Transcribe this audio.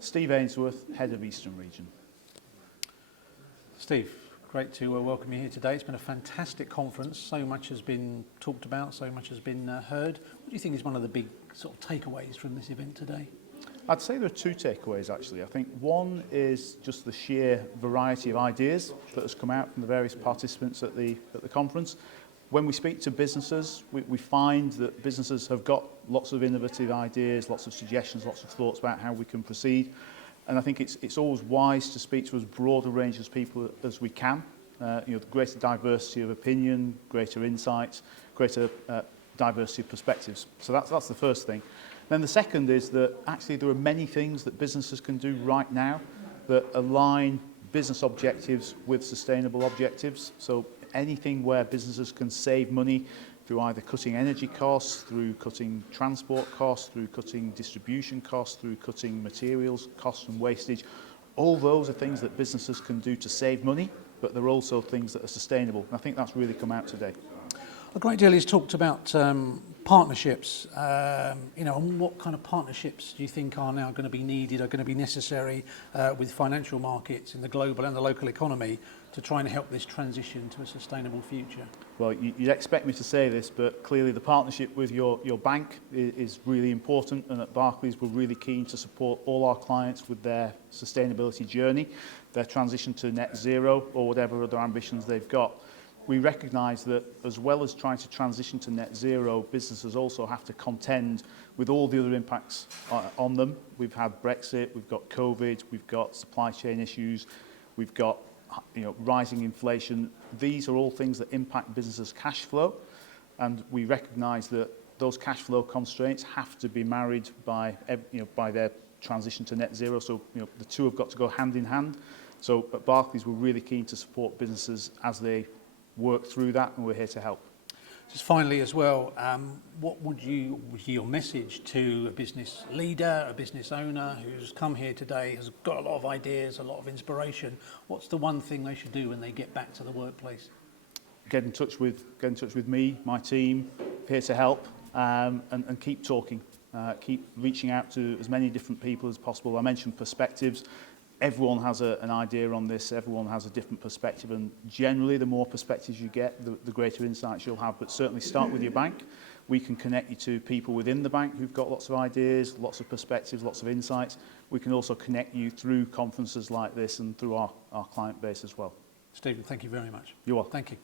Steve Ainsworth, Head of Eastern Region. Steve, great to welcome you here today. It's been a fantastic conference. So much has been talked about, so much has been heard. What do you think is one of the big sort of takeaways from this event today? I'd say there are two takeaways actually. I think one is just the sheer variety of ideas that has come out from the various participants at the conference. When we speak to businesses, we find that businesses have got lots of innovative ideas, lots of suggestions, lots of thoughts about how we can proceed. And I think it's always wise to speak to as broad a range of people as we can. The greater diversity of opinion, greater insights, greater diversity of perspectives. So that's the first thing. Then the second is that actually there are many things that businesses can do right now that align business objectives with sustainable objectives. So anything where businesses can save money through either cutting energy costs, through cutting transport costs, through cutting distribution costs, through cutting materials costs and wastage, all those are things that businesses can do to save money, but they're also things that are sustainable. And I think that's really come out today. A great deal is talked about partnerships, and what kind of partnerships do you think are now going to be needed, are going to be necessary with financial markets in the global and the local economy to try and help this transition to a sustainable future? Well, you'd expect me to say this, but clearly the partnership with your bank is really important, and at Barclays we're really keen to support all our clients with their sustainability journey, their transition to net zero or whatever other ambitions they've got. We recognise that as well as trying to transition to net zero, businesses also have to contend with all the other impacts on them. We've had Brexit, we've got COVID, we've got supply chain issues, we've got rising inflation. These are all things that impact businesses' cash flow, and we recognise that those cash flow constraints have to be married by their transition to net zero. So the two have got to go hand in hand. So at Barclays we're really keen to support businesses as they work through that, and we're here to help. Just finally as well, what would your message to a business leader, a business owner who's come here today, has got a lot of ideas, a lot of inspiration? What's the one thing they should do when they get back to the workplace? Get in touch with me, my team, here to help, and keep talking. Keep reaching out to as many different people as possible. I mentioned perspectives. Everyone has an idea on this, everyone has a different perspective, and generally the more perspectives you get, the greater insights you'll have. But certainly start with your bank. We can connect you to people within the bank who've got lots of ideas, lots of perspectives, lots of insights. We can also connect you through conferences like this and through our client base as well. Stephen, thank you very much. You're welcome. Thank you.